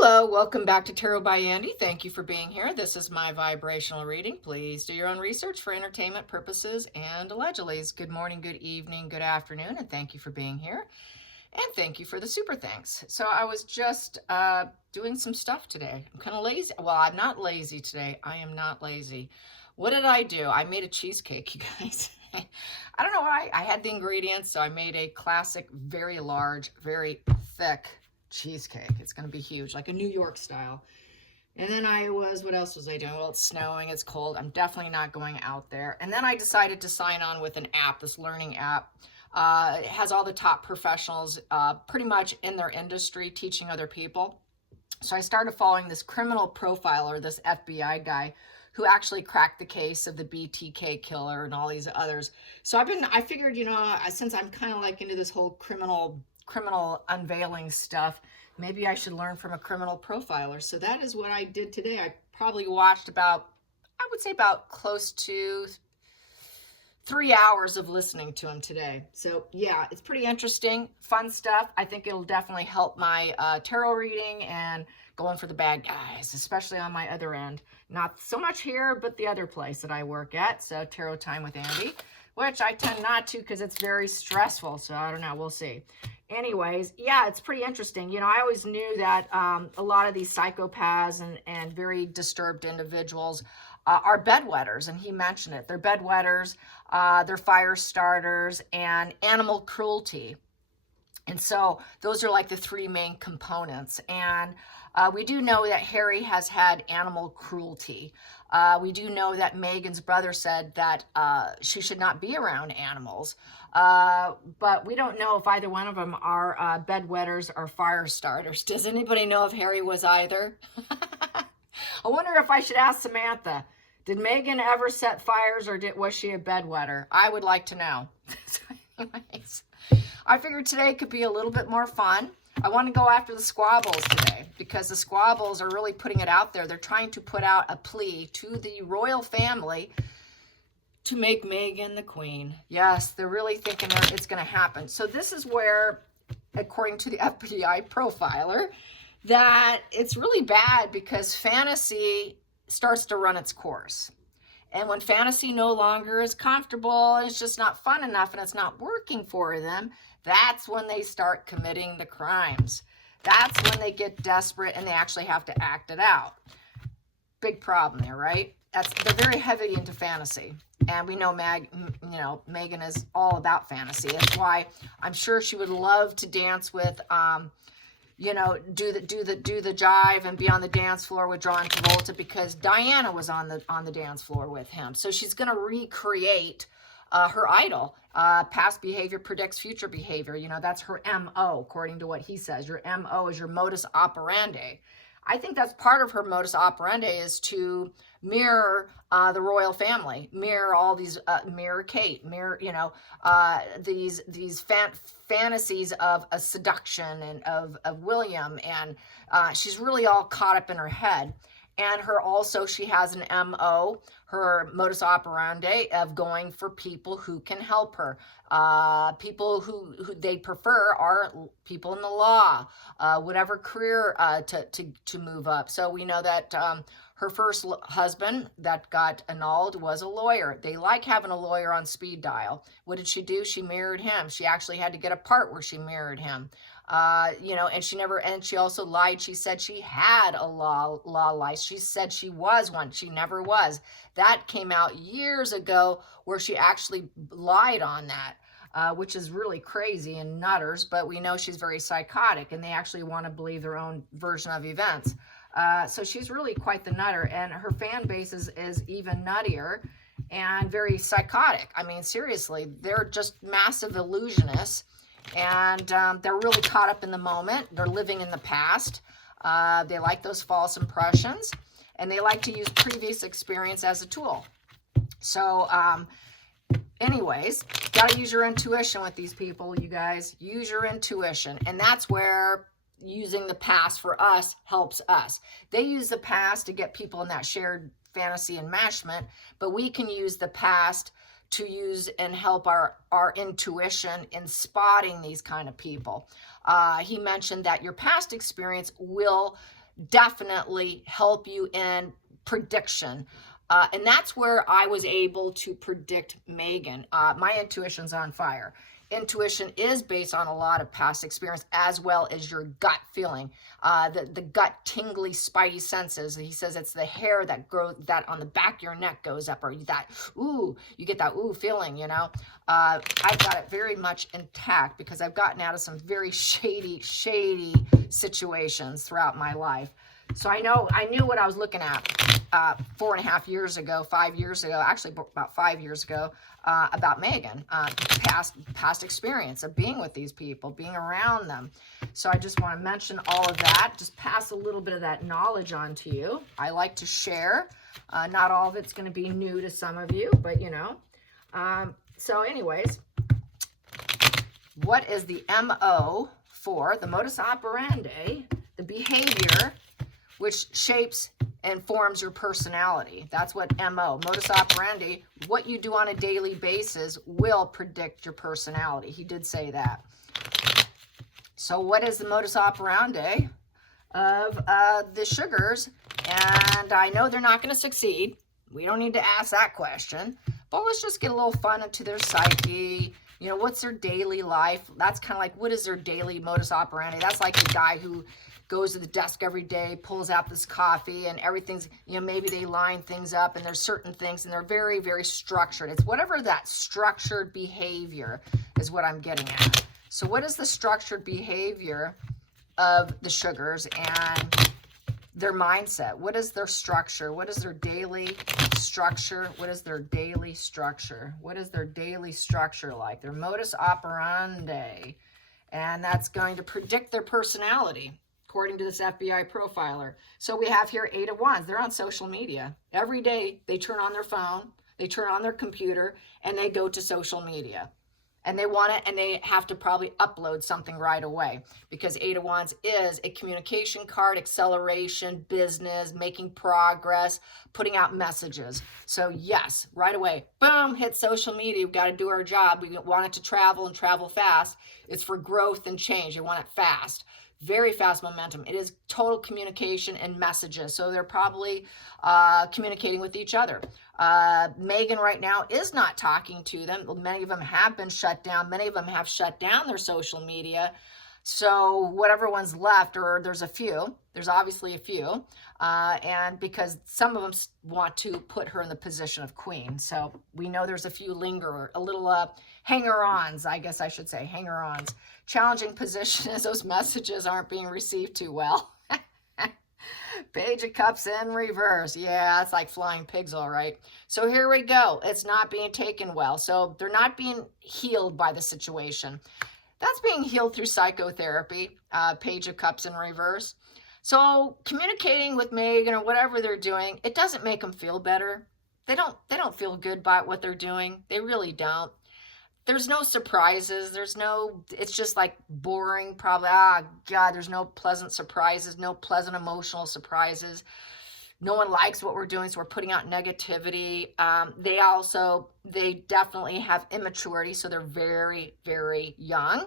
Hello, welcome back to Tarot by Andy. Thank you for being here. This is my vibrational reading. Please do your own research for entertainment purposes and allegedly. Good morning, good evening, good afternoon, and thank you for being here. And thank you for the super thanks. So I was just doing some stuff today. I'm kind of lazy. Well, I'm not lazy today. I am not lazy. What did I do? I made a cheesecake, you guys. I don't know why. I had the ingredients, so I made a classic, very large, very thick cheesecake. It's going to be huge, like a New York style. And then what else was I doing? Well, it's snowing, it's cold. I'm definitely not going out there. And then I decided to sign on with an app, this learning app. It has all the top professionals pretty much in their industry teaching other people. So I started following this criminal profiler, this FBI guy, who actually cracked the case of the BTK killer and all these others. So I figured, since I'm kind of like into this whole criminal unveiling stuff, maybe I should learn from a criminal profiler. So that is what I did today. I probably watched about close to 3 hours of listening to him today. So yeah, it's pretty interesting, fun stuff. I think it'll definitely help my tarot reading and going for the bad guys, especially on my other end. Not so much here, but the other place that I work at. So Tarot Time with Andy, which I tend not to because it's very stressful. So I don't know, we'll see. Anyways, yeah, it's pretty interesting. I always knew that a lot of these psychopaths and very disturbed individuals are bedwetters, and he mentioned it. They're bedwetters, they're fire starters, and animal cruelty. And so those are like the three main components. And we do know that Harry has had animal cruelty. We do know that Meghan's brother said that she should not be around animals. But we don't know if either one of them are bedwetters or fire starters. Does anybody know if Harry was either? I wonder if I should ask Samantha. Did Meghan ever set fires, or was she a bedwetter? I would like to know. So anyways, I figured today could be a little bit more fun. I want to go after the Sqabbles today because the Sqabbles are really putting it out there. They're trying to put out a plea to the royal family to make Meghan the queen. Yes, they're really thinking that it's going to happen. So this is where, according to the FBI profiler, that it's really bad because fantasy starts to run its course. And when fantasy no longer is comfortable, it's just not fun enough and it's not working for them, that's when they start committing the crimes. That's when they get desperate and they actually have to act it out. Big problem there, right? They're very heavy into fantasy. And we know Meghan is all about fantasy. That's why I'm sure she would love to dance with do the jive and be on the dance floor with Travolta because Diana was on the dance floor with him. So she's going to recreate her idol. Past behavior predicts future behavior. That's her MO, according to what he says. Your MO is your modus operandi. I think that's part of her modus operandi is to mirror the royal family, mirror all these, mirror Kate, mirror, these fantasies of a seduction and of William. And she's really all caught up in her head. And she has an MO, her modus operandi of going for people who can help her. People who they prefer are people in the law, whatever career to move up. So we know that her first husband that got annulled was a lawyer. They like having a lawyer on speed dial. What did she do? She mirrored him. She actually had to get a part where she mirrored him. And she also lied. She said she had a law license. She said she was one. She never was. That came out years ago where she actually lied on that, which is really crazy and nutters, but we know she's very psychotic and they actually want to believe their own version of events. So she's really quite the nutter, and her fan base is even nuttier and very psychotic. I mean, seriously, they're just massive illusionists. And they're really caught up in the moment. They're living in the past. They like those false impressions. And they like to use previous experience as a tool. So anyways, got to use your intuition with these people, you guys. Use your intuition. And that's where using the past for us helps us. They use the past to get people in that shared fantasy enmeshment. But we can use the past to use and help our intuition in spotting these kind of people. He mentioned that your past experience will definitely help you in prediction. And that's where I was able to predict Megan. My intuition's on fire. Intuition is based on a lot of past experience as well as your gut feeling, the gut tingly spidey senses. He says it's the hair that grows, that on the back of your neck goes up, or that ooh, you get that ooh feeling, you know. I've got it very much intact because I've gotten out of some very shady situations throughout my life. So I knew what I was looking at 4.5 years ago, 5 years ago, actually about 5 years ago, about Megan, past experience of being with these people, being around them. So I just want to mention all of that, just pass a little bit of that knowledge on to you. I like to share. Not all of it's going to be new to some of you, but you know. So anyways, what is the MO for the modus operandi, the behavior which shapes and forms your personality? That's what MO, modus operandi, what you do on a daily basis will predict your personality. He did say that. So what is the modus operandi of the sugars? And I know they're not going to succeed. We don't need to ask that question. But let's just get a little fun into their psyche. You know, what's their daily life? That's kind of like, what is their daily modus operandi? That's like the guy who goes to the desk every day, pulls out this coffee, and everything's, you know, maybe they line things up, and there's certain things, and they're very, very structured. It's whatever that structured behavior is what I'm getting at. So what is the structured behavior of the sugars and their mindset? What is their structure? What is their daily structure? What is their daily structure? What is their daily structure like? Their modus operandi. And that's going to predict their personality, according to this FBI profiler. So we have here 8 of Wands. They're on social media. Every day they turn on their phone, they turn on their computer, and they go to social media. And they want it, and they have to probably upload something right away, because 8 of Wands is a communication card, acceleration, business, making progress, putting out messages. So yes, right away, boom, hit social media. We've got to do our job. We want it to travel and travel fast. It's for growth and change. You want it fast. Very fast momentum. It is total communication and messages. So they're probably communicating with each other. Megan right now is not talking to them. Many of them have been shut down. Many of them have shut down their social media. So whatever one's left, or there's a few, there's obviously a few, and because some of them want to put her in the position of queen. So we know there's a few linger, a little hanger-ons, I guess I should say, hanger-ons. Challenging position is those messages aren't being received too well. Page of Cups in reverse. Yeah, it's like flying pigs, all right. So here we go. It's not being taken well. So they're not being healed by the situation. That's being healed through psychotherapy. Page of Cups in reverse. So communicating with Megan or whatever they're doing, it doesn't make them feel better. They don't feel good about what they're doing. They really don't. There's no surprises. It's just like boring, probably. God, there's no pleasant surprises, no pleasant emotional surprises. No one likes what we're doing, so we're putting out negativity. They definitely have immaturity, so they're very, very young.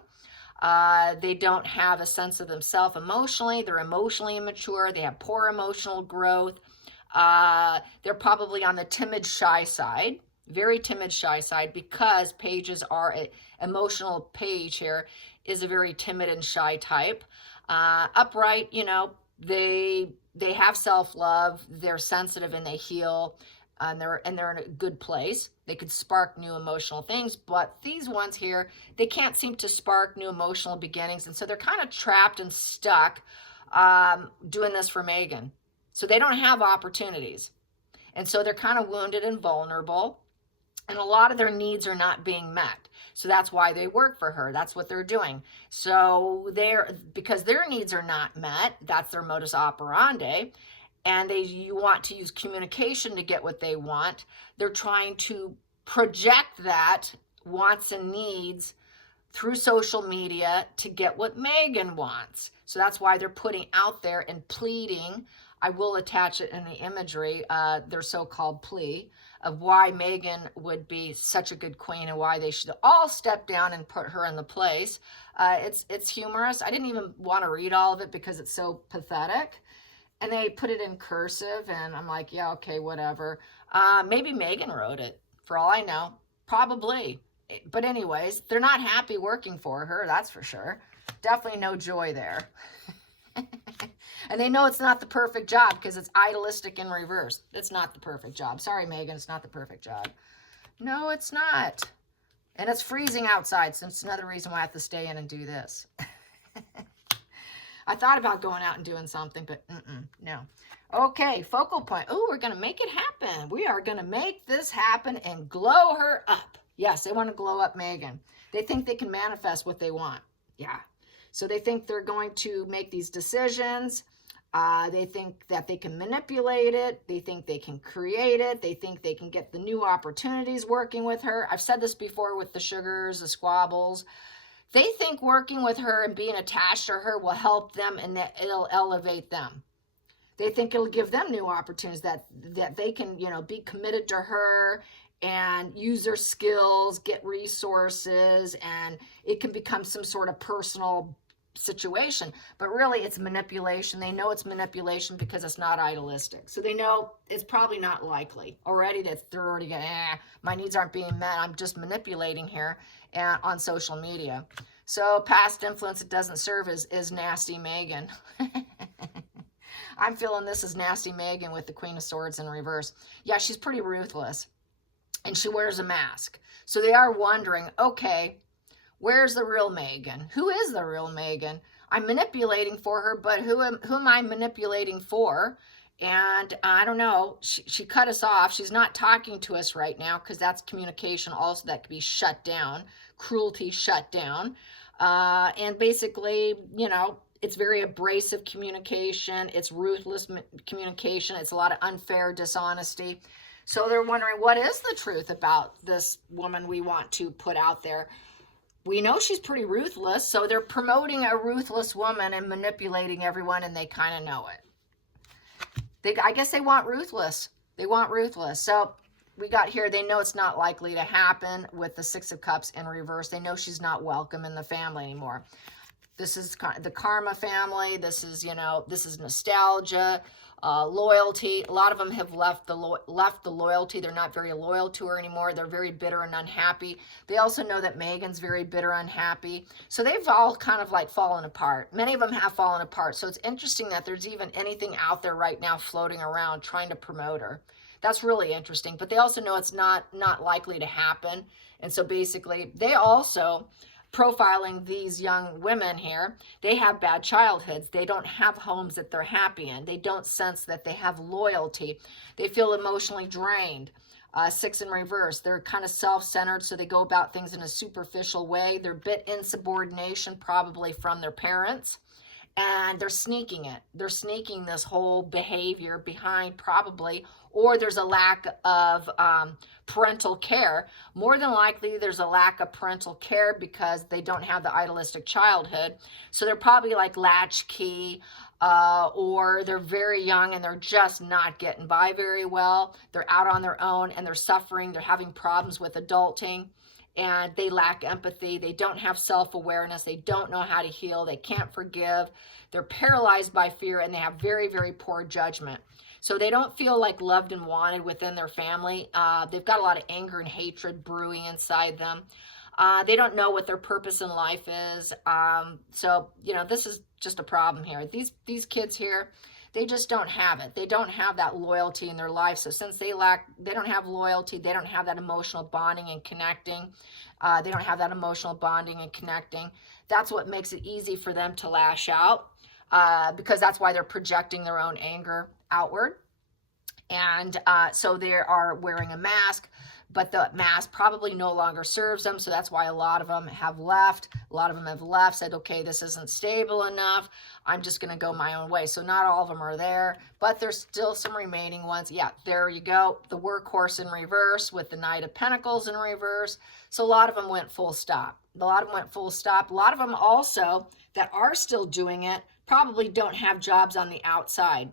They don't have a sense of themselves emotionally. They're emotionally immature. They have poor emotional growth. They're probably on the timid, shy side. Very timid, shy side, because pages are emotional page here is a very timid and shy type. Upright, you know, they have self-love, they're sensitive and they heal, and they're in a good place. They could spark new emotional things, but these ones here, they can't seem to spark new emotional beginnings, and so they're kind of trapped and stuck doing this for Megan. So they don't have opportunities, and so they're kind of wounded and vulnerable. And a lot of their needs are not being met. So that's why they work for her. That's what they're doing. So because their needs are not met, that's their modus operandi. And you want to use communication to get what they want. They're trying to project that wants and needs through social media to get what Megan wants. So that's why they're putting out there and pleading. I will attach it in the imagery, their so-called plea of why Megan would be such a good queen and why they should all step down and put her in the place. It's humorous. I didn't even want to read all of it because it's so pathetic. And they put it in cursive, and I'm like, yeah, okay, whatever. Maybe Megan wrote it, for all I know. Probably. But anyways, they're not happy working for her, that's for sure. Definitely no joy there. And they know it's not the perfect job because it's idealistic in reverse. It's not the perfect job. Sorry, Megan, it's not the perfect job. No, it's not. And it's freezing outside, so it's another reason why I have to stay in and do this. I thought about going out and doing something, but no. Okay, focal point. Oh, we're going to make it happen. We are going to make this happen and glow her up. Yes, they want to glow up Megan. They think they can manifest what they want. Yeah. So they think they're going to make these decisions. They think that they can manipulate it. They think they can create it. They think they can get the new opportunities working with her. I've said this before with the Sugars, the Sqabbles. They think working with her and being attached to her will help them and that it'll elevate them. They think it'll give them new opportunities, that they can, be committed to her and use their skills, get resources, and it can become some sort of personal situation. But really, it's manipulation. They know it's manipulation because it's not idealistic. So they know it's probably not likely already that they're already going, my needs aren't being met. I'm just manipulating here on social media. So past influence, it doesn't serve is nasty Megan. I'm feeling this is nasty Megan with the Queen of Swords in reverse. Yeah, she's pretty ruthless. And she wears a mask. So they are wondering, okay, where's the real Megan? Who is the real Megan? I'm manipulating for her, but who am I manipulating for? And I don't know. She cut us off. She's not talking to us right now because that's communication also that could be shut down. Cruelty shut down. And basically, it's very abrasive communication. It's ruthless communication. It's a lot of unfair dishonesty. So they're wondering, what is the truth about this woman we want to put out there? We know she's pretty ruthless, so they're promoting a ruthless woman and manipulating everyone, and they kind of know it. I guess they want ruthless. They want ruthless. So we got here, they know it's not likely to happen with the Six of Cups in reverse. They know she's not welcome in the family anymore. This is the karma family. This is, this is nostalgia, loyalty. A lot of them have left the loyalty. They're not very loyal to her anymore. They're very bitter and unhappy. They also know that Megan's very bitter, unhappy. So they've all kind of like fallen apart. Many of them have fallen apart. So it's interesting that there's even anything out there right now floating around trying to promote her. That's really interesting. But they also know it's not likely to happen. And so basically, they also, profiling these young women here, they have bad childhoods. They don't have homes that they're happy in. They don't sense that they have loyalty. They feel emotionally drained. Six in reverse. They're kind of self-centered, so they go about things in a superficial way. They're a bit insubordination, probably from their parents. And they're sneaking it. They're sneaking this whole behavior behind probably, or there's a lack of parental care. More than likely, there's a lack of parental care because they don't have the idealistic childhood. So they're probably like latchkey, or they're very young and they're just not getting by very well. They're out on their own and they're suffering. They're having problems with adulting. And they lack empathy. They don't have self-awareness. They don't know how to heal. They can't forgive. They're paralyzed by fear, and they have very, very poor judgment. So they don't feel like loved and wanted within their family. They've got a lot of anger and hatred brewing inside them. They don't know what their purpose in life is. So, this is just a problem here. These kids here, they just don't have it. They don't have that loyalty in their life. So since they don't have loyalty, they don't have that emotional bonding and connecting. They don't have that emotional bonding and connecting. That's what makes it easy for them to lash out, because that's why they're projecting their own anger outward. And so they are wearing a mask, but the mask probably no longer serves them. So that's why a lot of them have left. A lot of them have left, said, okay, this isn't stable enough. I'm just going to go my own way. So not all of them are there, but there's still some remaining ones. Yeah, there you go. The workhorse in reverse with the Knight of Pentacles in reverse. So a lot of them went full stop. A lot of them went full stop. A lot of them also that are still doing it probably don't have jobs on the outside.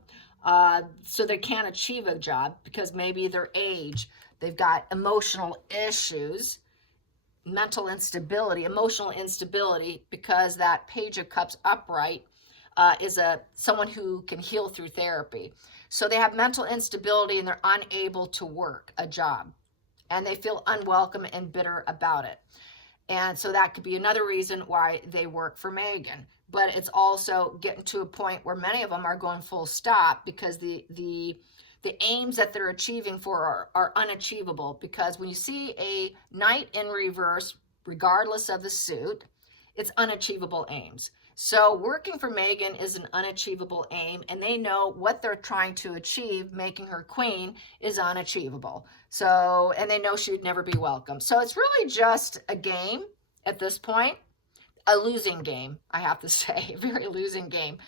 So they can't achieve a job because maybe their age, they've got emotional issues, mental instability, emotional instability, because that Page of Cups upright is someone who can heal through therapy. So they have mental instability and they're unable to work a job, and they feel unwelcome and bitter about it. And so that could be another reason why they work for Megan. But it's also getting to a point where many of them are going full stop because the aims that they're achieving for are unachievable. Because when you see a knight in reverse, regardless of the suit, it's unachievable aims. So working for Megan is an unachievable aim, and they know what they're trying to achieve, making her queen, is unachievable. So, and they know she would never be welcome. So it's really just a game at this point, a losing game, I have to say, a very losing game.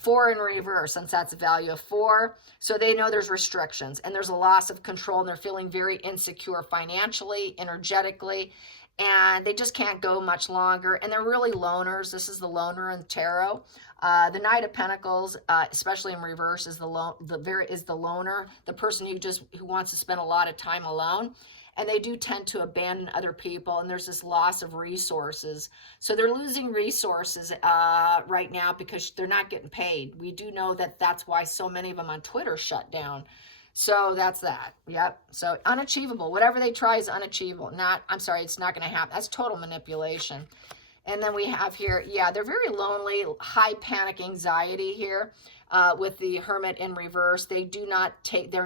4 in reverse, since that's a value of 4. So they know there's restrictions and there's a loss of control, and they're feeling very insecure financially, energetically, and they just can't go much longer. And they're really loners. This is the loner in tarot. The Knight of Pentacles, especially in reverse, is the loner, the person who wants to spend a lot of time alone. And they do tend to abandon other people, and there's this loss of resources. So they're losing resources right now because they're not getting paid. We do know that that's why so many of them on Twitter shut down. So that's that. Yep. So unachievable. Whatever they try is unachievable. It's not going to happen. That's total manipulation. And then we have here, yeah, they're very lonely, high panic anxiety here with the Hermit in reverse. They're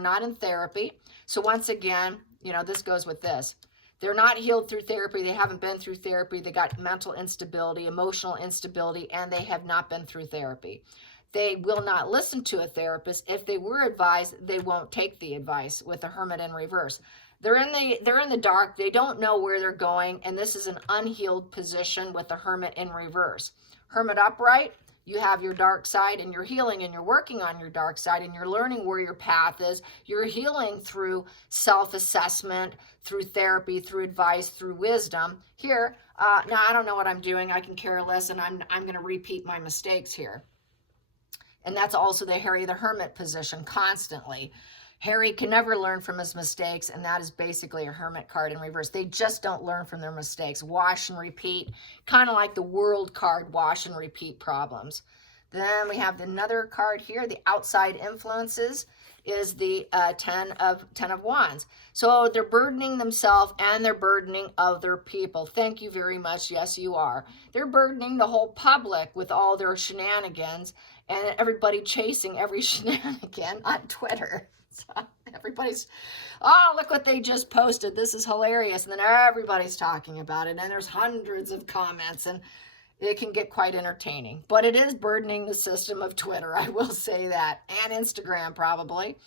not in therapy. So once again, this goes with this. They're not healed through therapy. They haven't been through therapy. They got mental instability, emotional instability, and they have not been through therapy. They will not listen to a therapist. If they were advised, they won't take the advice with the Hermit in reverse. They're in the dark. They don't know where they're going, and this is an unhealed position with the Hermit in reverse. Hermit upright, you have your dark side, and you're healing, and you're working on your dark side, and you're learning where your path is. You're healing through self-assessment, through therapy, through advice, through wisdom. Here, now I don't know what I'm doing. I can care less, and I'm going to repeat my mistakes here. And that's also the Harry the Hermit position constantly. Harry can never learn from his mistakes, and that is basically a Hermit card in reverse. They just don't learn from their mistakes. Wash and repeat, kind of like the World card, wash and repeat problems. Then we have another card here, the outside influences, is the 10 of Wands. So they're burdening themselves and they're burdening other people. Thank you very much. Yes, you are. They're burdening the whole public with all their shenanigans, and everybody chasing every shenanigan on Twitter. So everybody's, oh, look what they just posted. This is hilarious. And then everybody's talking about it. And there's hundreds of comments, and it can get quite entertaining. But it is burdening the system of Twitter, I will say that. And Instagram probably,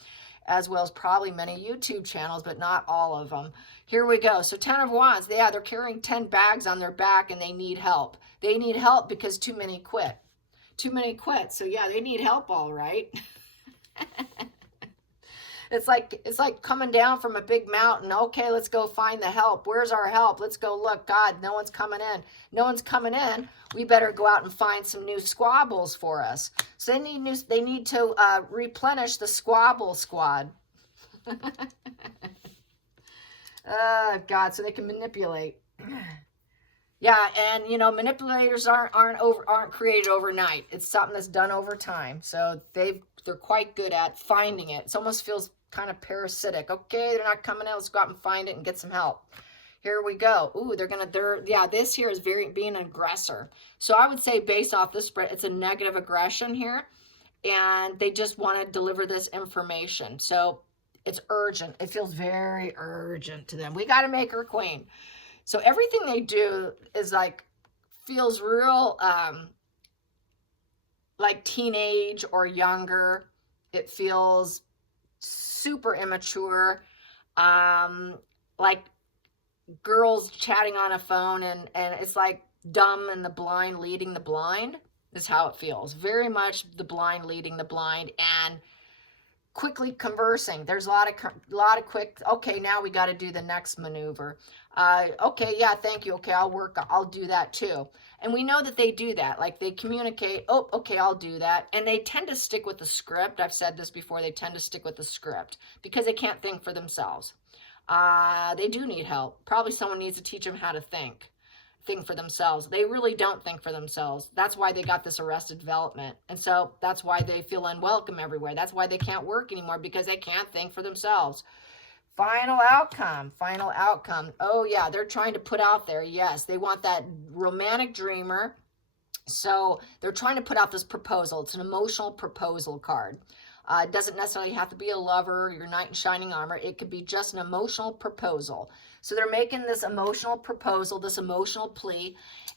as well as probably many YouTube channels, but not all of them. Here we go. So 10 of Wands. Yeah, they're carrying 10 bags on their back, and they need help. They need help because too many quit. Too many quit. So yeah, they need help, all right. It's like coming down from a big mountain. Okay, let's go find the help. Where's our help? Let's go look. God, no one's coming in. No one's coming in. We better go out and find some new Sqabbles for us. So they need to replenish the Sqabble squad. God, so they can manipulate. Yeah, and manipulators aren't created overnight. It's something that's done over time. So they're quite good at finding it. It almost feels kind of parasitic. Okay, they're not coming out. Let's go out and find it and get some help. Here we go. Ooh, this here is being an aggressor. So I would say based off this spread, it's a negative aggression here, and they just want to deliver this information. So it's urgent. It feels very urgent to them. We got to make her queen. So everything they do is feels real like teenage or younger. It feels super immature, like girls chatting on a phone, and it's like dumb and the blind leading the blind is how it feels. Very much the blind leading the blind, and quickly conversing. There's a lot of quick, okay, now we got to do the next maneuver. Okay, yeah, thank you. Okay, I'll do that too. And we know that they do that. Like they communicate, oh, okay, I'll do that. And they tend to stick with the script. I've said this before. They tend to stick with the script because they can't think for themselves. They do need help. Probably someone needs to teach them how to think. think for themselves. They really don't think for themselves. That's why they got this arrested development. And so that's why they feel unwelcome everywhere. That's why they can't work anymore, because they can't think for themselves. Final outcome. Final outcome. Oh, yeah, they're trying to put out there, yes, they want that romantic dreamer. So they're trying to put out this proposal. It's an emotional proposal card. It doesn't necessarily have to be a lover, your knight in shining armor. It could be just an emotional proposal. So they're making this emotional proposal, this emotional plea,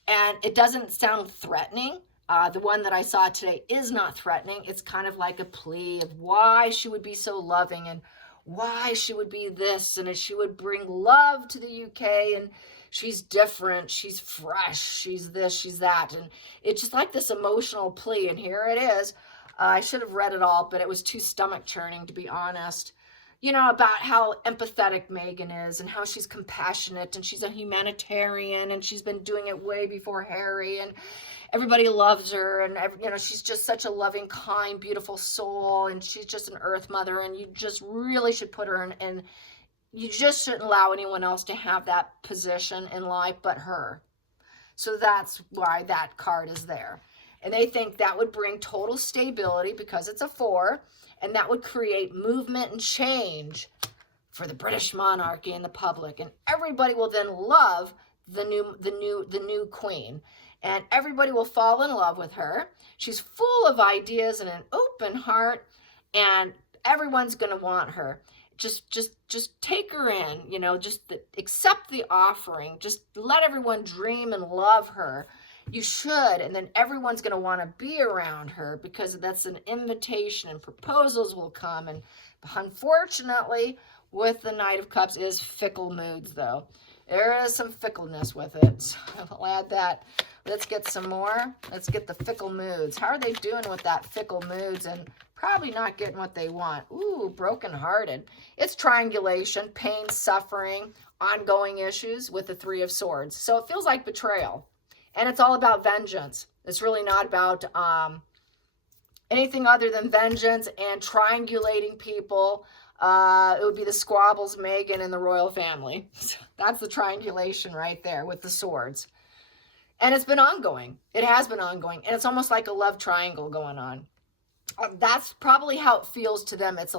and it doesn't sound threatening. The one that I saw today is not threatening. It's kind of like a plea of why she would be so loving and why she would be this, and she would bring love to the UK, and she's different, she's fresh, she's this, she's that. And it's just like this emotional plea, and here it is. I should have read it all, but it was too stomach churning, to be honest. You know, about how empathetic Megan is and how she's compassionate and she's a humanitarian and she's been doing it way before Harry, and everybody loves her, and you know, she's just such a loving, kind, beautiful soul, and she's just an earth mother, and you just really should put her in, you just shouldn't allow anyone else to have that position in life but her. So that's why that card is there. And they think that would bring total stability because it's a 4, and that would create movement and change for the British monarchy and the public, and everybody will then love the new queen, and everybody will fall in love with her. She's full of ideas and an open heart, and everyone's going to want her. Just take her in, you know, just accept the offering. Just let everyone dream and love her. You should, and then everyone's going to want to be around her because that's an invitation, and proposals will come. And unfortunately, with the Knight of Cups is fickle moods, though. There is some fickleness with it. So I'll add that. Let's get some more. Let's get the fickle moods. How are they doing with that fickle moods and probably not getting what they want? Ooh, brokenhearted. It's triangulation, pain, suffering, ongoing issues with the 3 of Swords. So it feels like betrayal. And it's all about vengeance. It's really not about anything other than vengeance and triangulating people. It would be the Sqabbles, Megan, and the royal family. That's the triangulation right there with the swords. And it's been ongoing. It has been ongoing. And it's almost like a love triangle going on. That's probably how it feels to them. It's a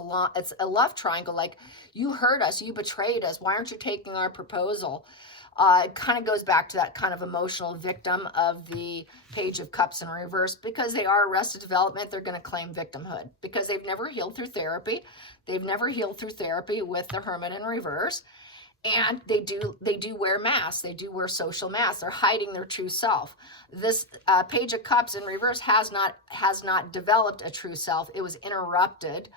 love triangle. Like, you hurt us. You betrayed us. Why aren't you taking our proposal? It kind of goes back to that kind of emotional victim of the Page of Cups in reverse. Because they are arrested development, they're going to claim victimhood. Because they've never healed through therapy. They've never healed through therapy with the Hermit in reverse. And they do wear masks. They do wear social masks. They're hiding their true self. This Page of Cups in reverse has not developed a true self. It was interrupted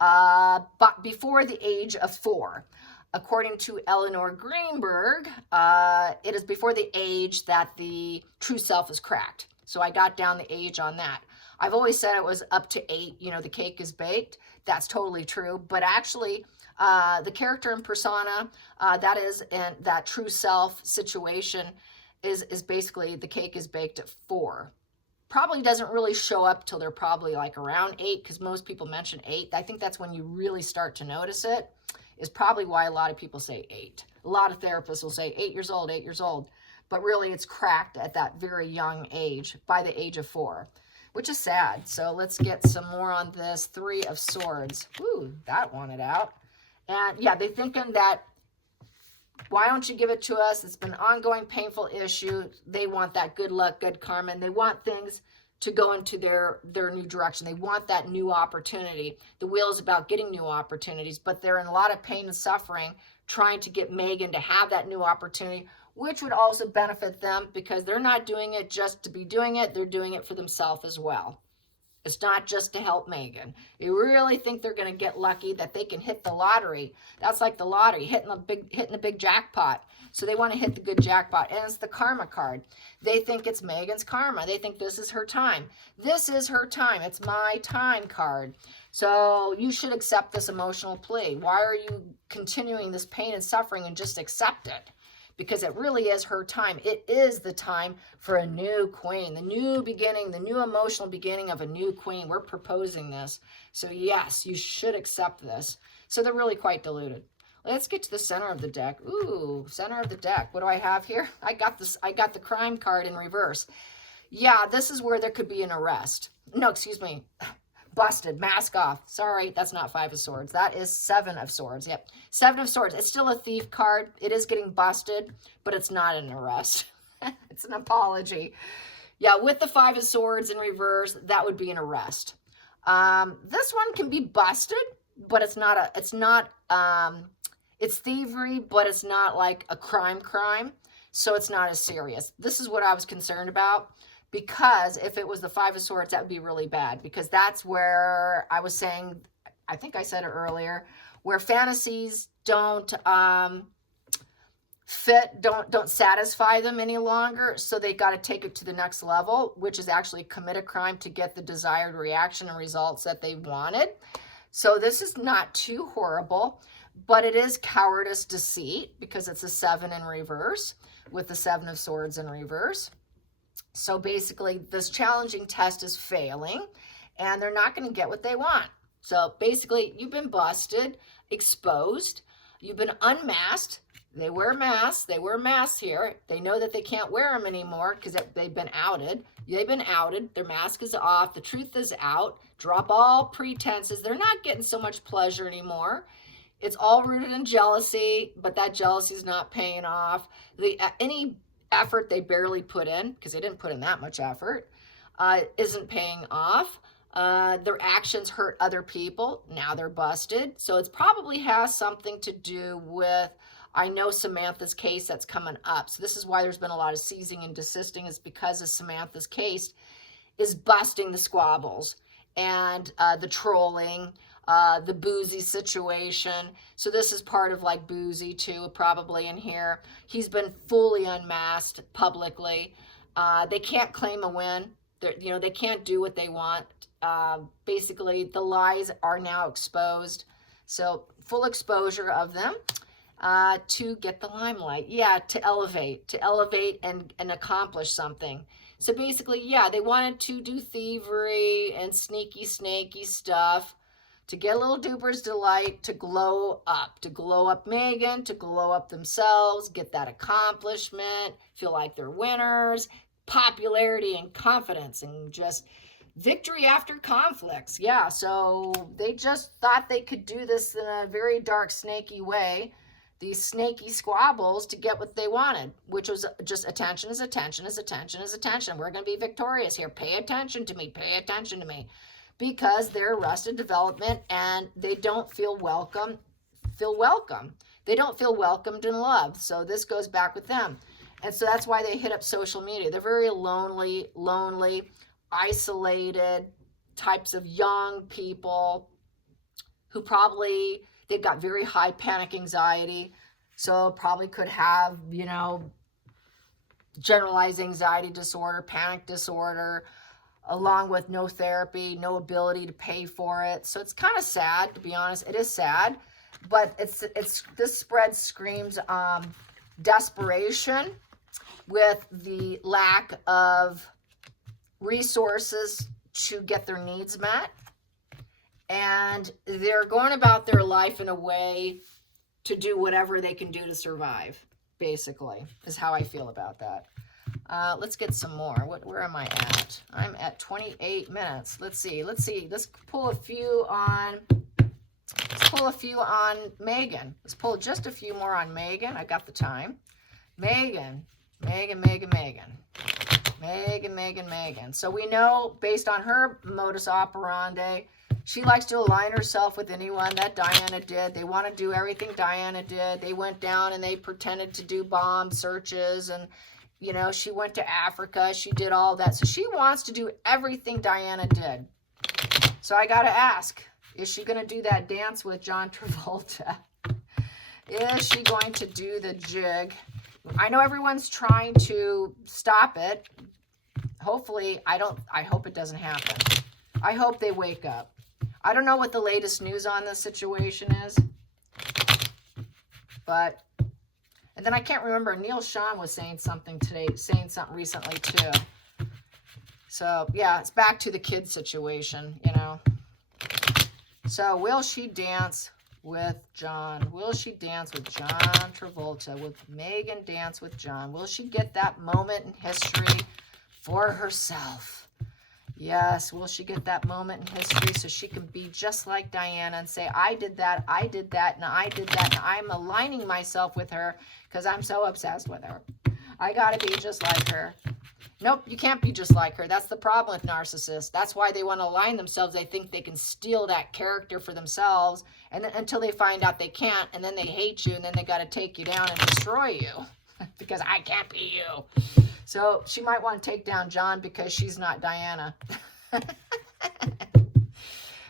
but before the age of 4. According to Eleanor Greenberg, it is before the age that the true self is cracked. So I got down the age on that. I've always said it was up to 8. You know, the cake is baked. That's totally true. But actually, the character and persona, that is, and that true self situation is basically the cake is baked at 4. Probably doesn't really show up till they're probably like around 8, because most people mention 8. I think that's when you really start to notice it. Is probably why a lot of people say 8. A lot of therapists will say 8 years old, 8 years old. But really it's cracked at that very young age, by the age of 4, which is sad. So let's get some more on this 3 of Swords. Ooh, that wanted out. And yeah, they're thinking that, why don't you give it to us? It's been an ongoing painful issue. They want that good luck, good karma, and they want things to go into their new direction. They want that new opportunity. The wheel is about getting new opportunities, but they're in a lot of pain and suffering trying to get Megan to have that new opportunity, which would also benefit them because they're not doing it just to be doing it. They're doing it for themselves as well. It's not just to help Megan. They really think they're going to get lucky, that they can hit the lottery. That's like the lottery, hitting the big jackpot. So they want to hit the good jackpot. And it's the karma card. They think it's Megan's karma. They think this is her time. This is her time. It's my time card. So you should accept this emotional plea. Why are you continuing this pain and suffering, and just accept it? Because it really is her time. It is the time for a new queen, the new beginning, the new emotional beginning of a new queen. We're proposing this. So yes, you should accept this. So they're really quite deluded. Let's get to the center of the deck. Ooh, center of the deck. What do I have here? I got the crime card in reverse. Yeah, this is where there could be an arrest. No, excuse me. Busted, mask off. Sorry, that's not 5 of Swords. That is 7 of Swords. Yep, 7 of Swords. It's still a thief card. It is getting busted, but it's not an arrest. It's an apology. Yeah, with the 5 of Swords in reverse, that would be an arrest. This one can be busted, but it's thievery, but it's not like a crime. So it's not as serious. This is what I was concerned about. Because if it was the 5 of Swords, that would be really bad. Because that's where I was saying, I think I said it earlier, where fantasies don't fit, don't satisfy them any longer. So they got to take it to the next level, which is actually commit a crime to get the desired reaction and results that they wanted. So this is not too horrible, but it is cowardice, deceit, because it's a 7 in reverse with the 7 of Swords in reverse. So basically, this challenging test is failing, and they're not going to get what they want. So basically, you've been busted, exposed, you've been unmasked. They wear masks. They wear masks here. They know that they can't wear them anymore because they've been outed. They've been outed. Their mask is off. The truth is out. Drop all pretenses. They're not getting so much pleasure anymore. It's all rooted in jealousy, but that jealousy is not paying off. Any effort they barely put in, because they didn't put in that much effort, isn't paying off. Their actions hurt other people. Now they're busted. So it probably has something to do with, I know, Samantha's case that's coming up. So this is why there's been a lot of ceasing and desisting, is because of Samantha's case is busting the squabbles and the trolling, the boozy situation. So this is part of like boozy too, probably in here. He's been fully unmasked publicly. They can't claim a win. They can't do what they want. Basically, the lies are now exposed. So full exposure of them to get the limelight. Yeah, to elevate and accomplish something. So basically, yeah, they wanted to do thievery and sneaky, snaky stuff to get a little duper's delight, to glow up Megan, to glow up themselves, get that accomplishment, feel like they're winners, popularity and confidence, and just victory after conflicts. Yeah, so they just thought they could do this in a very dark, snaky way, these snaky squabbles, to get what they wanted, which was just attention is attention is attention is attention. We're going to be victorious here. Pay attention to me. Pay attention to me. Because they're arrested development and they don't feel welcome. They don't feel welcomed and loved. So this goes back with them. And so that's why they hit up social media. They're very lonely, isolated types of young people who probably, they've got very high panic anxiety. So probably could have, generalized anxiety disorder, panic disorder, along with no therapy, no ability to pay for it. So it's kind of sad, to be honest. It is sad, but this spread screams desperation with the lack of resources to get their needs met. And they're going about their life in a way to do whatever they can do to survive, basically, is how I feel about that. Let's get some more. Where am I at? I'm at 28 minutes. Let's see. Let's pull a few on Megan. Let's pull just a few more on Megan. I got the time. Megan. So we know, based on her modus operandi, she likes to align herself with anyone. That Diana did. They want to do everything Diana did. They went down and they pretended to do bomb searches, and she went to Africa. She did all that. So she wants to do everything Diana did. So I got to ask, is she going to do that dance with John Travolta? Is she going to do the jig? I know everyone's trying to stop it. Hopefully, I hope it doesn't happen. I hope they wake up. I don't know what the latest news on this situation is. But, and then I can't remember, Neil Sean was saying something recently too. So, yeah, it's back to the kid situation, So, will she dance with John? Will she dance with John Travolta? Will Megan dance with John? Will she get that moment in history for herself? Yes, will she get that moment in history so she can be just like Diana and say, I did that, and I did that, and I'm aligning myself with her because I'm so obsessed with her. I got to be just like her. Nope, you can't be just like her. That's the problem with narcissists. That's why they want to align themselves. They think they can steal that character for themselves, and then, until they find out they can't, and then they hate you, and then they got to take you down and destroy you because I can't be you. So she might want to take down John because she's not Diana.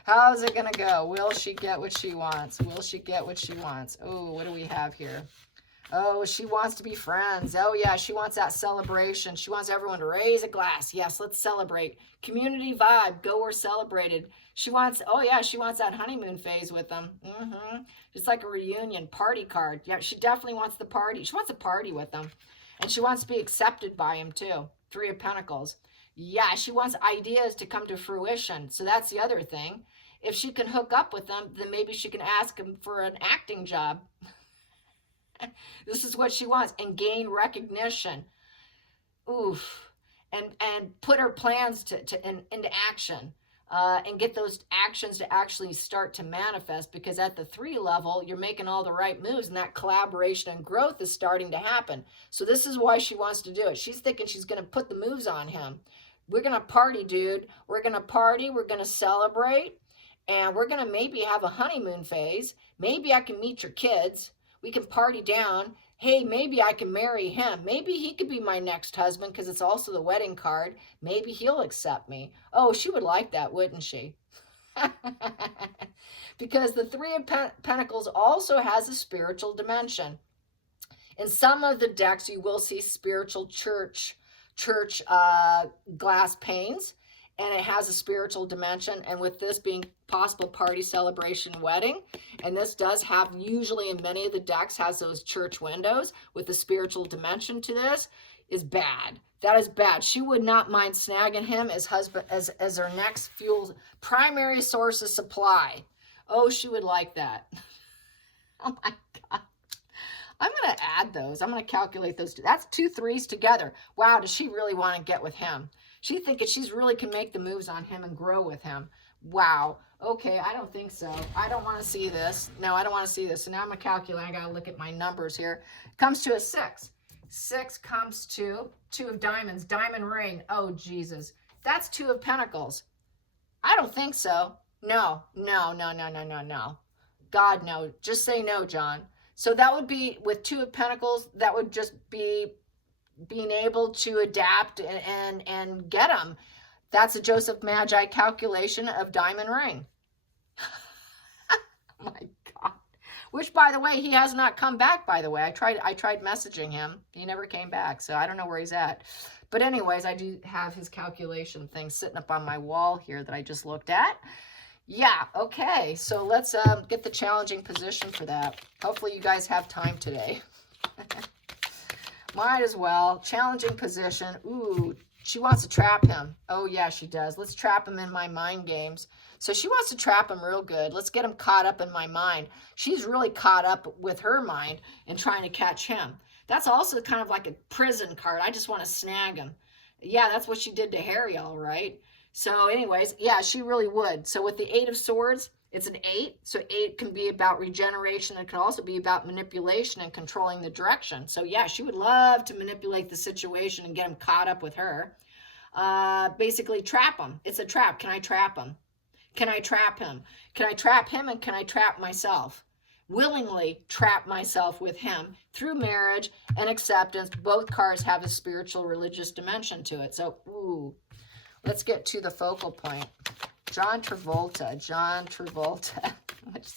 How's it going to go? Will she get what she wants? Will she get what she wants? Oh, what do we have here? Oh, she wants to be friends. Oh, yeah, she wants that celebration. She wants everyone to raise a glass. Yes, let's celebrate. Community vibe. Go, we're celebrated. She wants, oh, yeah, she wants that honeymoon phase with them. Just like a reunion party card. Yeah, she definitely wants the party. She wants a party with them. And she wants to be accepted by him, too. 3 of Pentacles. Yeah, she wants ideas to come to fruition. So that's the other thing. If she can hook up with them, then maybe she can ask him for an acting job. This is what she wants. And gain recognition. Oof. And put her plans into action. And get those actions to actually start to manifest, because at the 3 level, you're making all the right moves and that collaboration and growth is starting to happen. So this is why she wants to do it. She's thinking she's going to put the moves on him. We're going to party, dude. We're going to party. We're going to celebrate. And we're going to maybe have a honeymoon phase. Maybe I can meet your kids. We can party down. Hey, maybe I can marry him. Maybe he could be my next husband because it's also the wedding card. Maybe he'll accept me. Oh, she would like that, wouldn't she? Because the 3 of Pentacles also has a spiritual dimension. In some of the decks, you will see spiritual church glass panes. And it has a spiritual dimension. And with this being possible party, celebration, wedding. And this does have, usually in many of the decks, has those church windows with the spiritual dimension to this, is bad. That is bad. She would not mind snagging him as husband, as her next fuel, primary source of supply. Oh, she would like that. Oh my God. I'm going to add those. I'm going to calculate those. That's 2 3s together. Wow, does she really want to get with him? She's thinking she's really can make the moves on him and grow with him. Wow. Okay, I don't think so. I don't want to see this. No, I don't want to see this. So now I'm going to calculate. I got to look at my numbers here. Comes to a 6. 6 comes to 2 of diamonds. Diamond ring. Oh, Jesus. That's 2 of Pentacles. I don't think so. No, no, no, no, no, no, no. God, no. Just say no, John. So that would be, with 2 of Pentacles, that would just be being able to adapt and get them. That's a Joseph Magi calculation of diamond ring. Oh my God. Which, by the way, he has not come back, by the way. I tried messaging him. He never came back, so I don't know where he's at. But anyways, I do have his calculation thing sitting up on my wall here that I just looked at. Yeah, okay. So let's get the challenging position for that. Hopefully you guys have time today. Might as well. Challenging position. Ooh, she wants to trap him. Oh, yeah, she does. Let's trap him in my mind games. So she wants to trap him real good. Let's get him caught up in my mind. She's really caught up with her mind and trying to catch him. That's also kind of like a prison card. I just want to snag him. Yeah, that's what she did to Harry, all right. So anyways, yeah, she really would. So with the 8 of Swords, it's an 8. So 8 can be about regeneration. It can also be about manipulation and controlling the direction. So yeah, she would love to manipulate the situation and get him caught up with her. Basically trap him. It's a trap. Can I trap him? Can I trap him? Can I trap him, and can I trap myself? Willingly trap myself with him through marriage and acceptance. Both cards have a spiritual religious dimension to it. So, ooh, let's get to the focal point. John Travolta. John Travolta.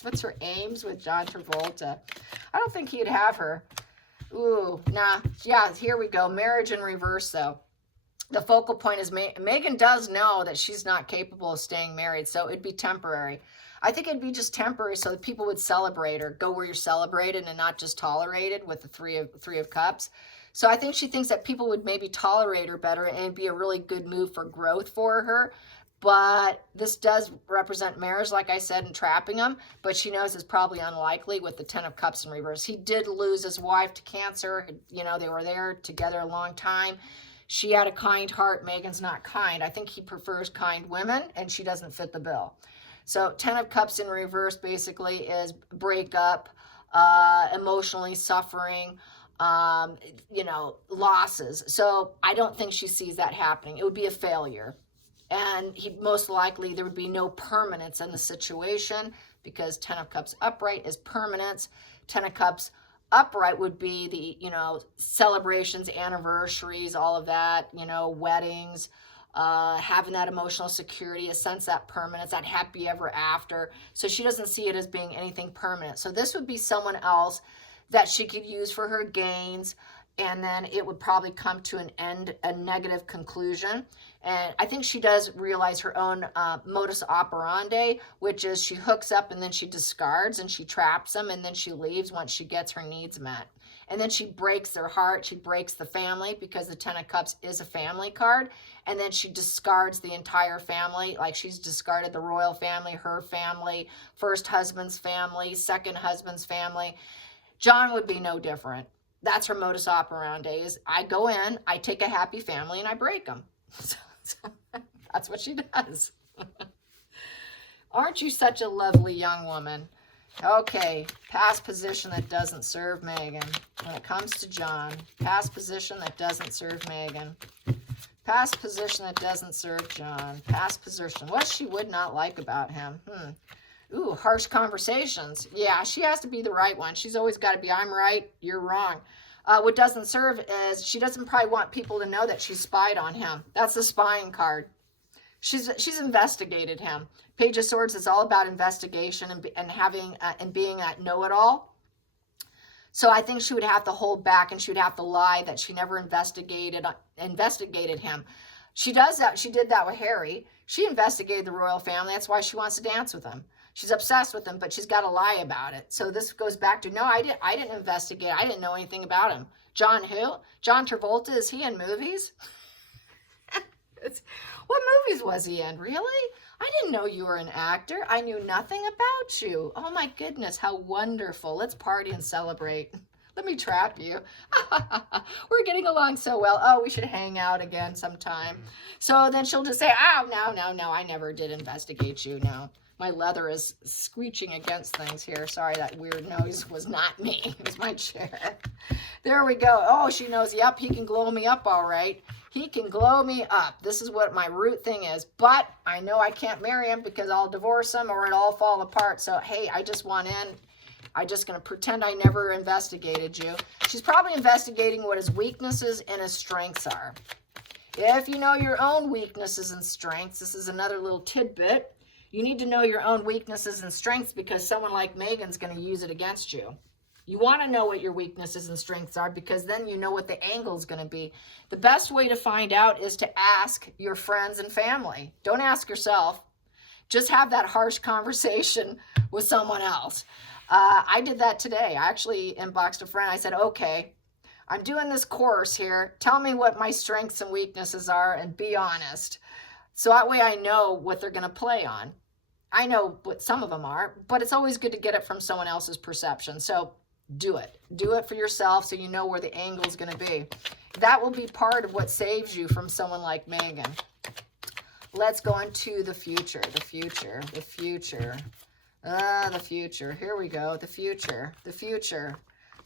What's her aims with John Travolta? I don't think he'd have her. Ooh, nah. Yeah, here we go. Marriage in reverse, though. The focal point is Megan does know that she's not capable of staying married, so it'd be temporary. I think it'd be just temporary so that people would celebrate her, go where you're celebrated and not just tolerated with the three of Cups. So I think she thinks that people would maybe tolerate her better, and it'd be a really good move for growth for her. But this does represent marriage, like I said, and trapping him. But she knows it's probably unlikely with the Ten of Cups in reverse. He did lose his wife to cancer. You know, they were there together a long time. She had a kind heart. Megan's not kind. I think he prefers kind women, and she doesn't fit the bill. So Ten of Cups in reverse basically is breakup, emotionally suffering, you know, losses. So I don't think she sees that happening. It would be a failure. And most likely there would be no permanence in the situation, because Ten of Cups upright is permanence. Ten of Cups upright would be the, you know, celebrations, anniversaries, all of that, you know, weddings, having that emotional security, a sense that permanence, that happy ever after. So she doesn't see it as being anything permanent. So this would be someone else that she could use for her gains, and then it would probably come to an end, a negative conclusion. And I think she does realize her own modus operandi, which is she hooks up and then she discards and she traps them, and then she leaves once she gets her needs met. And then she breaks their heart, she breaks the family, because the Ten of Cups is a family card, and then she discards the entire family, like she's discarded the royal family, her family, first husband's family, second husband's family. John would be no different. That's her modus operandi, is I go in, I take a happy family, and I break them. So that's what she does. Aren't you such a lovely young woman? Okay, past position that doesn't serve Megan. When it comes to John, past position that doesn't serve Megan. Past position that doesn't serve John. Past position. What she would not like about him. Ooh, harsh conversations. Yeah, she has to be the right one. She's always got to be, I'm right, you're wrong. What doesn't serve is she doesn't probably want people to know that she spied on him. That's the spying card. She's investigated him. Page of Swords is all about investigation and having and being a know-it-all. So I think she would have to hold back, and she would have to lie that she never investigated him. She does that. She did that with Harry. She investigated the royal family. That's why she wants to dance with him. She's obsessed with him, but she's got to lie about it. So this goes back to, no, I didn't investigate. I didn't know anything about him. John who? John Travolta, is he in movies? What movies was he in? Really? I didn't know you were an actor. I knew nothing about you. Oh my goodness, how wonderful. Let's party and celebrate. Let me trap you. We're getting along so well. Oh, we should hang out again sometime. So then she'll just say, oh, no, I never did investigate you. No. My leather is screeching against things here. Sorry, that weird noise was not me. It was my chair. There we go. Oh, she knows, yep, he can glow me up all right. He can glow me up. This is what my root thing is. But I know I can't marry him because I'll divorce him or it'll all fall apart. So, hey, I just want in. I'm just going to pretend I never investigated you. She's probably investigating what his weaknesses and his strengths are. If you know your own weaknesses and strengths, this is another little tidbit. You need to know your own weaknesses and strengths, because someone like Megan's going to use it against you. You want to know what your weaknesses and strengths are, because then you know what the angle is going to be. The best way to find out is to ask your friends and family. Don't ask yourself. Just have that harsh conversation with someone else. I did that today. I actually inboxed a friend. I said, okay, I'm doing this course here. Tell me what my strengths and weaknesses are and be honest. So that way I know what they're going to play on. I know what some of them are, but it's always good to get it from someone else's perception. So do it. Do it for yourself so you know where the angle is going to be. That will be part of what saves you from someone like Megan. Let's go into the future. The future. The future. The future. Here we go. The future. The future.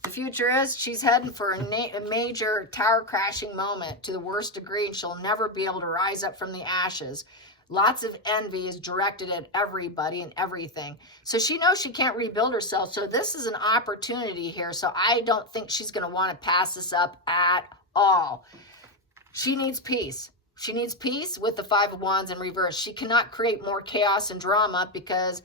The future is she's heading for a major tower crashing moment to the worst degree, and she'll never be able to rise up from the ashes. Lots of envy is directed at everybody and everything. So she knows she can't rebuild herself. So this is an opportunity here. So I don't think she's going to want to pass this up at all. She needs peace. She needs peace with the Five of Wands in reverse. She cannot create more chaos and drama because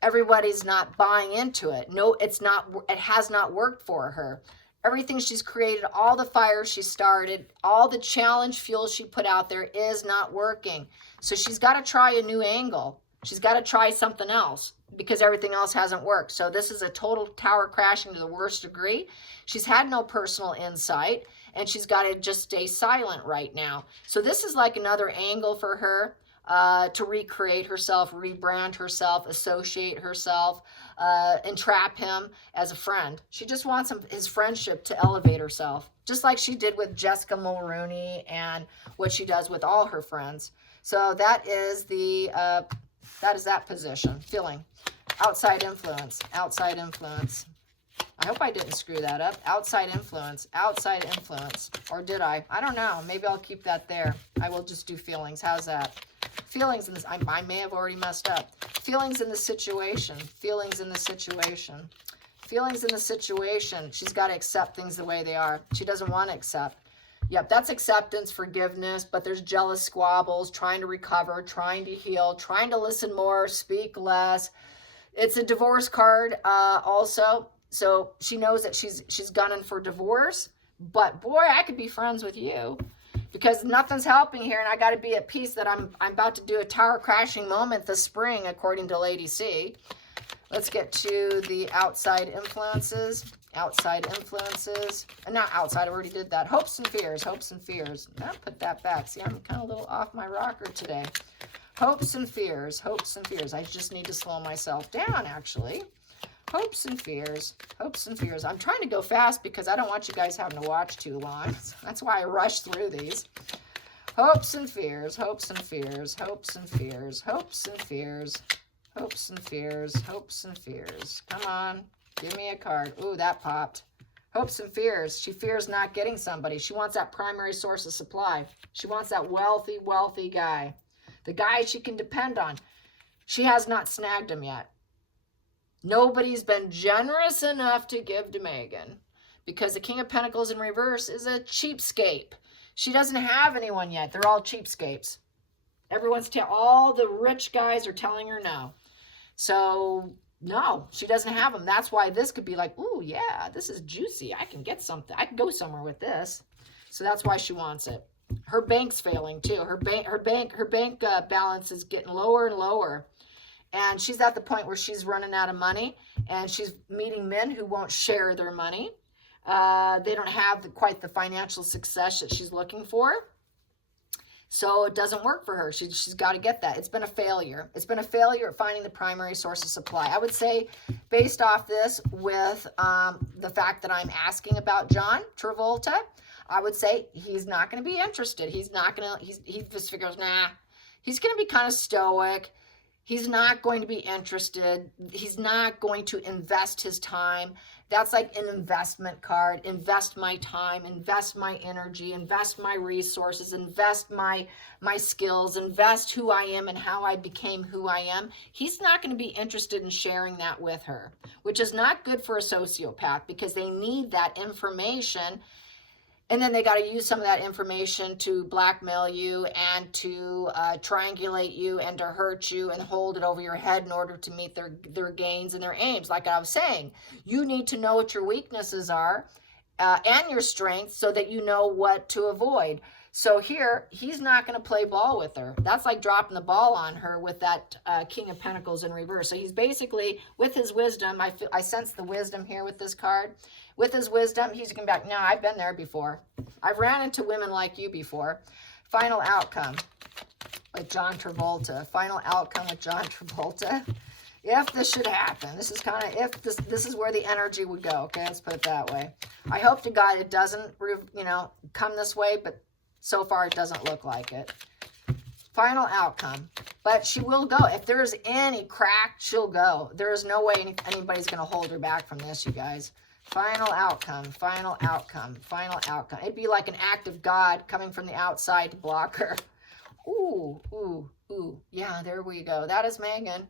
everybody's not buying into it. No, it's not. It has not worked for her. Everything she's created, all the fires she started, all the challenge fuel she put out there is not working. So she's got to try a new angle. She's got to try something else because everything else hasn't worked. So this is a total tower crashing to the worst degree. She's had no personal insight, and she's got to just stay silent right now. So this is like another angle for her. to recreate herself, rebrand herself, associate herself, entrap him as a friend. She just wants his friendship to elevate herself, just like she did with Jessica Mulrooney and what she does with all her friends. So that is that position. Feeling. Outside influence. Outside influence. I hope I didn't screw that up. Outside influence. Outside influence. Or did I? I don't know. Maybe I'll keep that there. I will just do feelings. How's that? Feelings in this. I may have already messed up. Feelings in the situation. Feelings in the situation. Feelings in the situation. She's got to accept things the way they are. She doesn't want to accept. Yep, that's acceptance, forgiveness, but there's jealous squabbles, trying to recover, trying to heal, trying to listen more, speak less. It's a divorce card also. So she knows that she's gunning for divorce, but boy, I could be friends with you because nothing's helping here, and I got to be at peace that I'm about to do a tower crashing moment this spring, according to Lady C. Let's get to the outside influences. Outside influences. Not outside, I already did that. Hopes and fears. Hopes and fears. I'll put that back. See, I'm kind of a little off my rocker today. Hopes and fears. Hopes and fears. I just need to slow myself down, actually. Hopes and fears. Hopes and fears. I'm trying to go fast because I don't want you guys having to watch too long. That's why I rush through these. Hopes and fears. Hopes and fears. Hopes and fears. Hopes and fears. Hopes and fears. Hopes and fears. Come on. Give me a card. Ooh, that popped. Hopes and fears. She fears not getting somebody. She wants that primary source of supply. She wants that wealthy, wealthy guy. The guy she can depend on. She has not snagged him yet. Nobody's been generous enough to give to Megan because the King of Pentacles in reverse is a cheapskate. She doesn't have anyone yet. They're all cheapskates. All the rich guys are telling her no. So, no, she doesn't have them. That's why this could be like, ooh, yeah, this is juicy. I can get something. I can go somewhere with this. So that's why she wants it. Her bank's failing too. Her bank balance is getting lower and lower. And she's at the point where she's running out of money, and she's meeting men who won't share their money. They don't have quite the financial success that she's looking for. So it doesn't work for her. She's got to get that. It's been a failure. It's been a failure at finding the primary source of supply. I would say, based off this, with the fact that I'm asking about John Travolta, I would say he's not going to be interested. He just figures, nah. He's going to be kind of stoic. He's not going to be interested. He's not going to invest his time. That's like an investment card. Invest my time, invest my energy, invest my resources, invest my skills, invest who I am and how I became who I am. He's not going to be interested in sharing that with her, which is not good for a sociopath because they need that information. And then they got to use some of that information to blackmail you and to triangulate you and to hurt you and hold it over your head in order to meet their gains and their aims. Like I was saying, you need to know what your weaknesses are and your strengths so that you know what to avoid. So here, he's not going to play ball with her. That's like dropping the ball on her with that King of Pentacles in reverse. So he's basically, with his wisdom, I sense the wisdom here with this card. With his wisdom, he's going back, no, I've been there before. I've ran into women like you before. Final outcome with John Travolta. Final outcome with John Travolta. If this should happen, this is kind of, if this is where the energy would go, okay? Let's put it that way. I hope to God it doesn't, come this way, but so far it doesn't look like it. Final outcome. But she will go. If there's any crack, she'll go. There is no way anybody's going to hold her back from this, you guys. Final outcome, final outcome, final outcome. It'd be like an act of God coming from the outside to block her. Ooh, ooh, ooh. Yeah, there we go. That is Megan.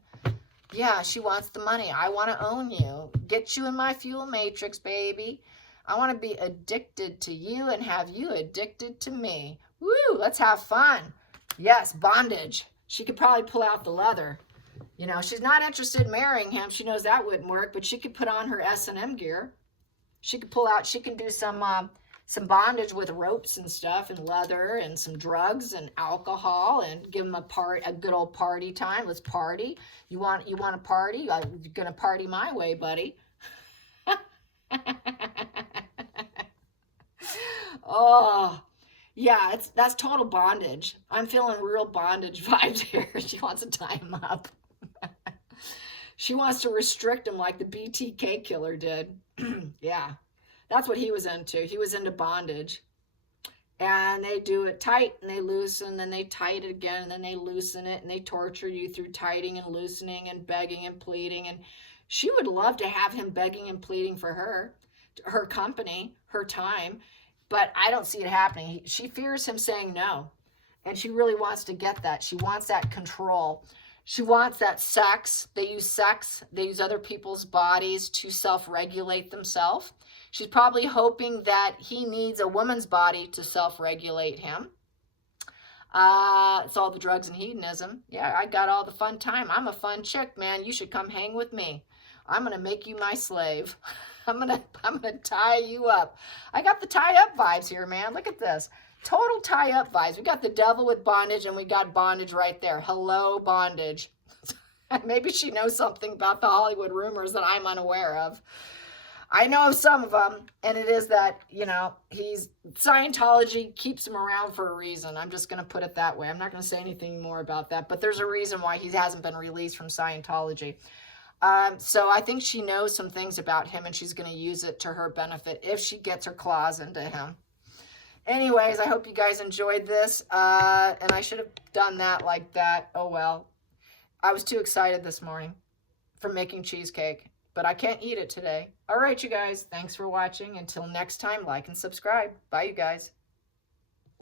Yeah, she wants the money. I want to own you. Get you in my fuel matrix, baby. I want to be addicted to you and have you addicted to me. Woo, let's have fun. Yes, bondage. She could probably pull out the leather. She's not interested in marrying him. She knows that wouldn't work, but she could put on her S&M gear. She could pull out, she can do some bondage with ropes and stuff and leather and some drugs and alcohol and give them a good old party time. Let's party. You want to party? You're going to party my way, buddy. Oh, Yeah, that's total bondage. I'm feeling real bondage vibes here. She wants to tie him up. She wants to restrict him like the BTK killer did. Yeah, that's what he was into. He was into bondage. And they do it tight and they loosen, then they tight it again, and then they loosen it, and they torture you through tightening and loosening and begging and pleading. And she would love to have him begging and pleading for her company, her time, but I don't see it happening. She fears him saying no, and she really wants to get that. She wants that control. She wants that sex. They use other people's bodies to self-regulate themselves. She's probably hoping that he needs a woman's body to self-regulate him. It's all the drugs and hedonism. Yeah, I got all the fun time. I'm a fun chick, man. You should come hang with me. I'm going to make you my slave. I'm going to tie you up. I got the tie up vibes here, man. Look at this. Total tie up vibes. We got the devil with bondage, and we got bondage right there. Hello, bondage. Maybe she knows something about the Hollywood rumors that I'm unaware of. I know of some of them, and it is that, you know, Scientology keeps him around for a reason. I'm just going to put it that way. I'm not going to say anything more about that, but there's a reason why he hasn't been released from Scientology. So I think she knows some things about him, and she's going to use it to her benefit if she gets her claws into him. Anyways, I hope you guys enjoyed this, and I should have done that like that. Oh, well. I was too excited this morning for making cheesecake, but I can't eat it today. All right, you guys. Thanks for watching. Until next time, like and subscribe. Bye, you guys.